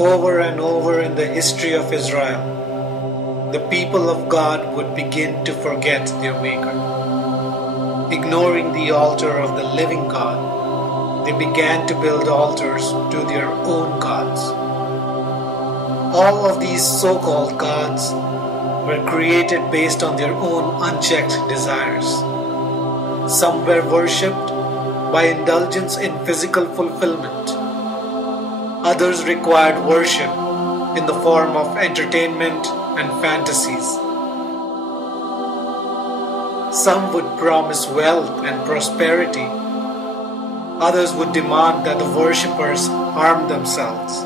Over and over in the history of Israel, the people of God would begin to forget their Maker. Ignoring the altar of the living God, they began to build altars to their own gods. All of these so-called gods were created based on their own unchecked desires. Some were worshipped by indulgence in physical fulfillment. Others required worship in the form of entertainment and fantasies. Some would promise wealth and prosperity. Others would demand that the worshippers harm themselves.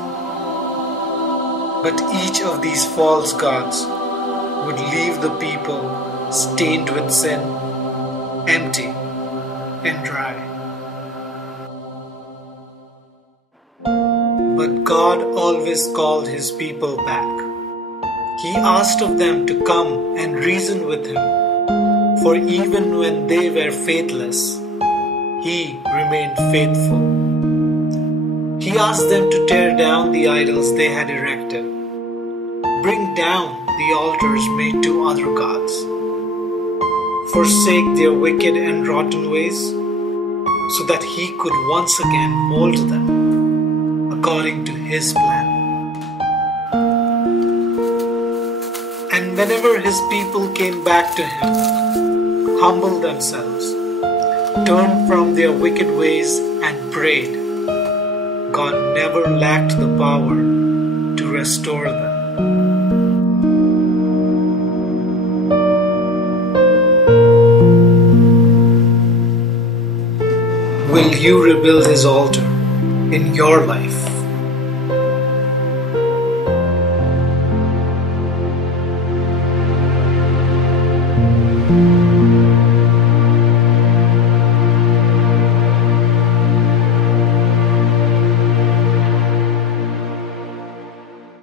But each of these false gods would leave the people stained with sin, empty and dry. But God always called His people back. He asked of them to come and reason with Him, for even when they were faithless, He remained faithful. He asked them to tear down the idols they had erected, bring down the altars made to other gods, forsake their wicked and rotten ways, so that He could once again mold them according to His plan. And whenever His people came back to Him, humbled themselves, turned from their wicked ways and prayed, God never lacked the power to restore them. Will you rebuild His altar in your life?